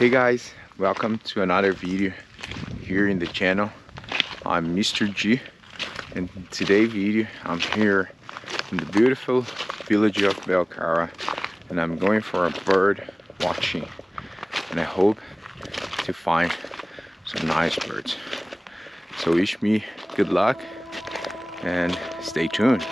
Hey guys, welcome to another video here in the channel. I'm Mr. G, and today's video I'm here in the beautiful village of Belcarra, and I'm going for a bird watching, and I hope to find some nice birds. So wish me good luck and stay tuned.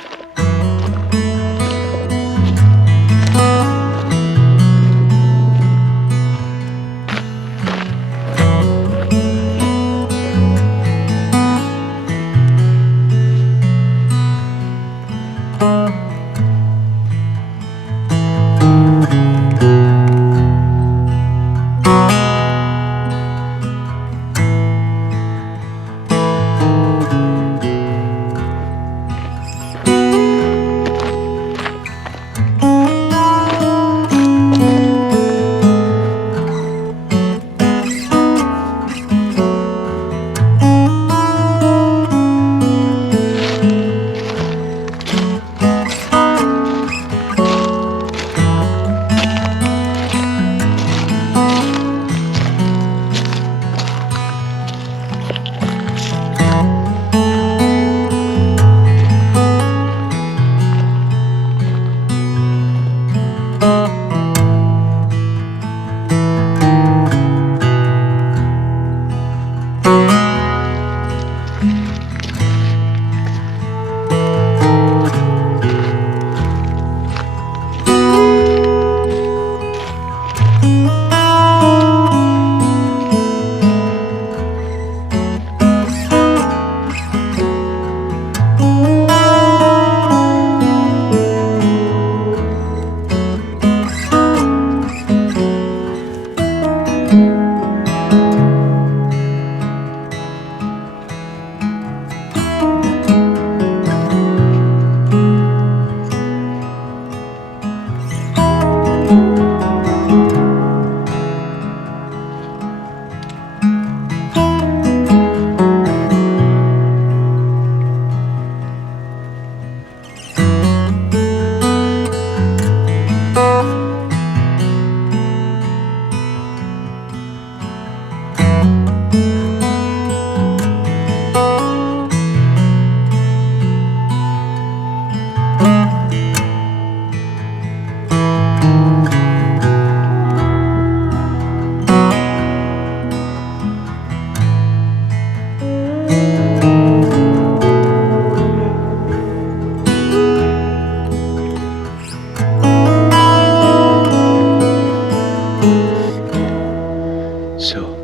So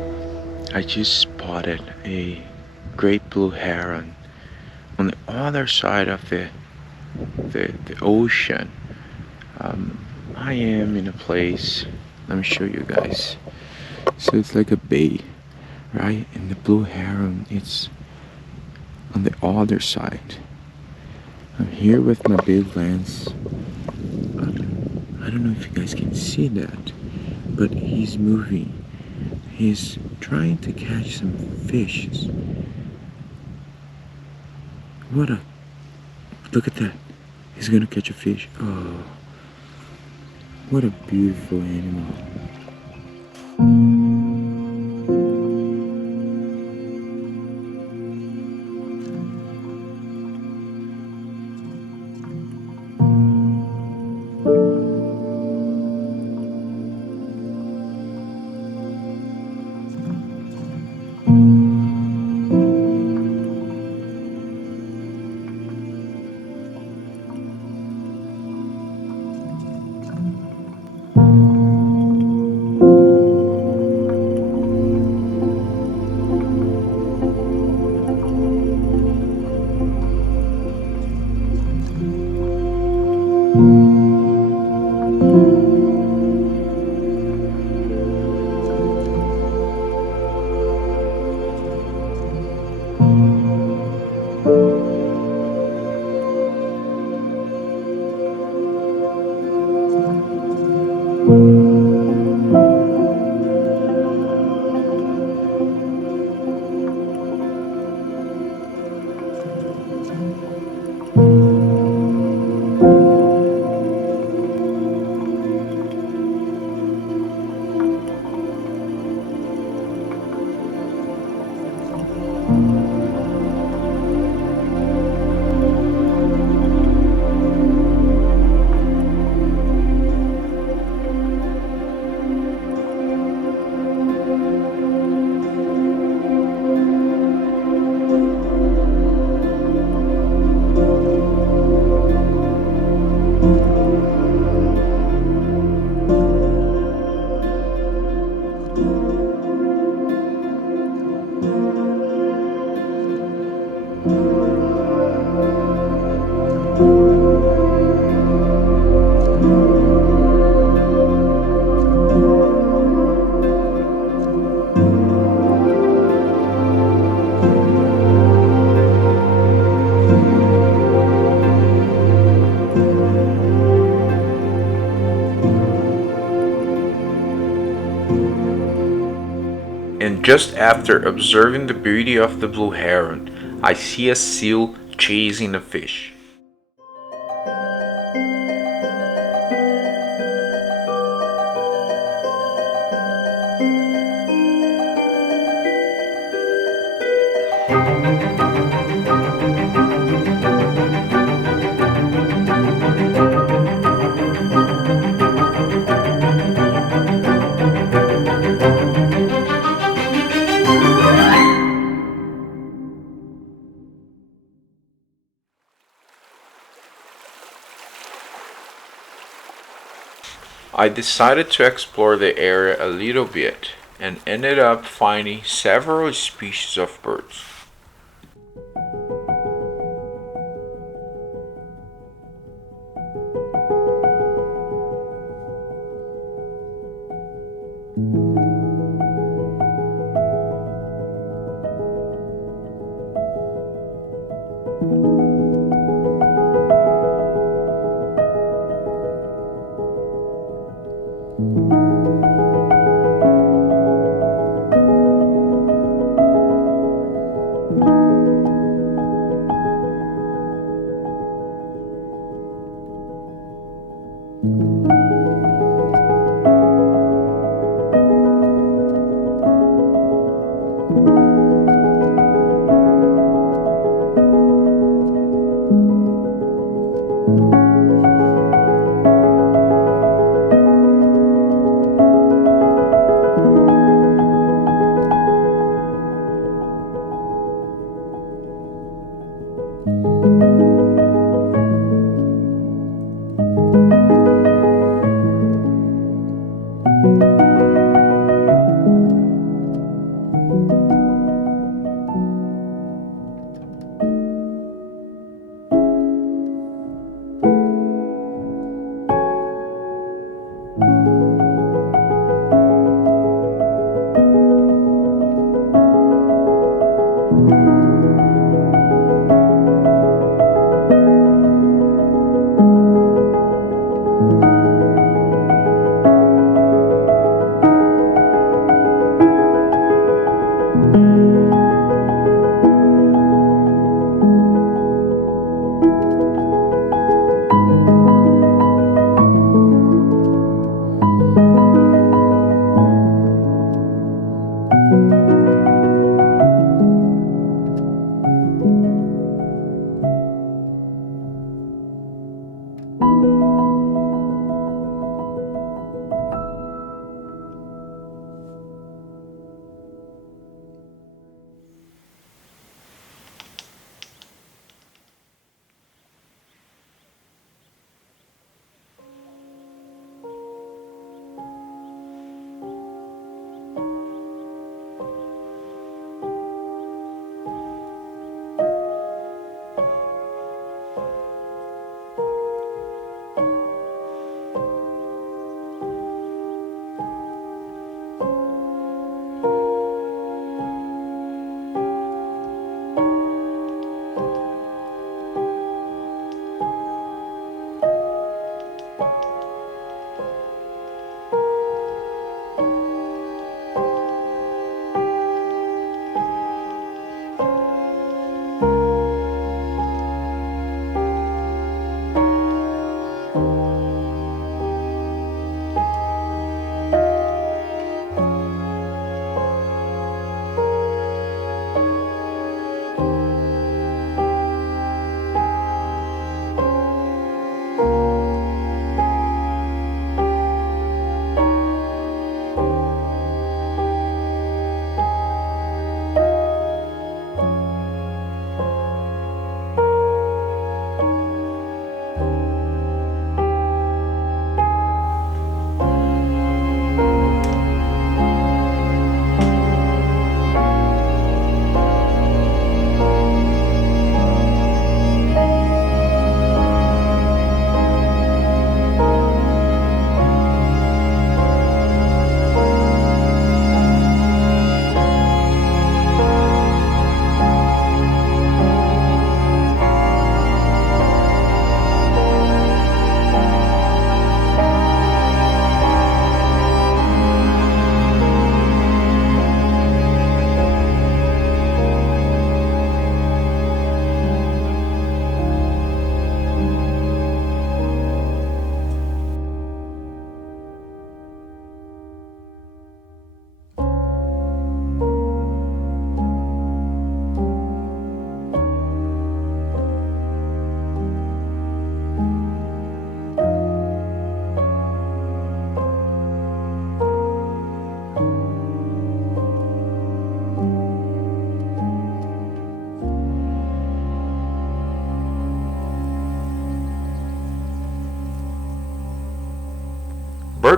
I just spotted a great blue heron on the other side of the ocean. I am in a place, let me show you guys. So it's like a bay, right? And the blue heron, it's on the other side. I'm here with my big lens. I don't know if you guys can see that, but he's moving. He's trying to catch some fishes. Look at that. He's gonna catch a fish. Oh, what a beautiful animal. Just after observing the beauty of the blue heron, I see a seal chasing a fish. I decided to explore the area a little bit and ended up finding several species of birds.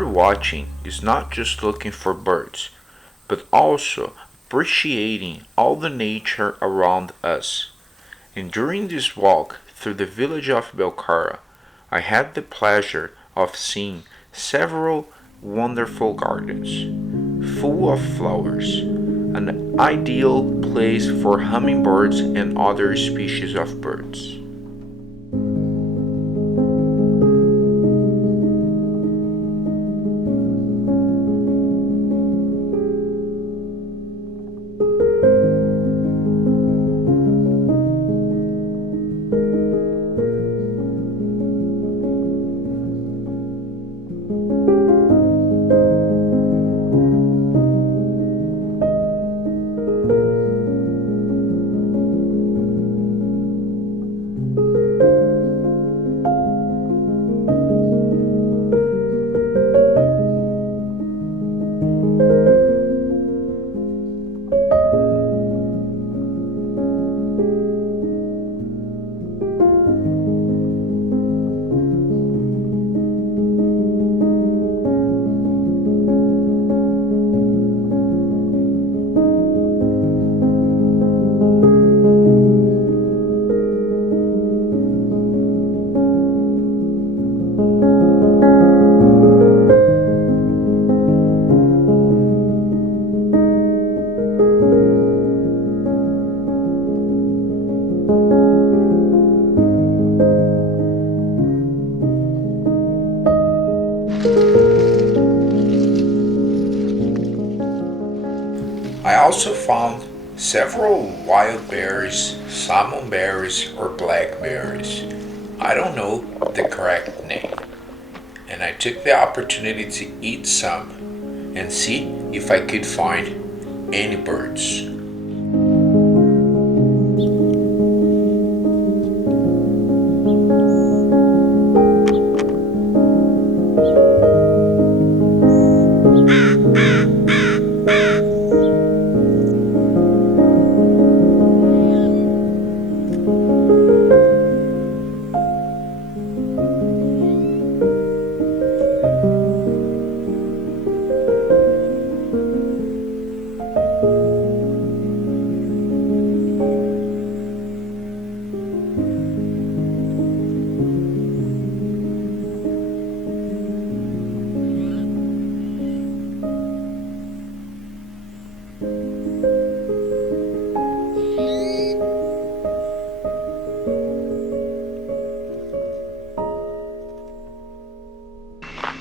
watching is not just looking for birds, but also appreciating all the nature around us. And during this walk through the village of Belcara, I had the pleasure of seeing several wonderful gardens full of flowers, an ideal place for hummingbirds and other species of birds. I also found several wild berries, salmon berries, or blackberries. I don't know the correct name. And I took the opportunity to eat some and see if I could find any birds.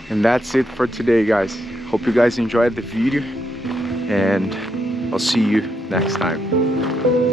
And that's it for today, guys. Hope you guys enjoyed the video, and I'll see you next time.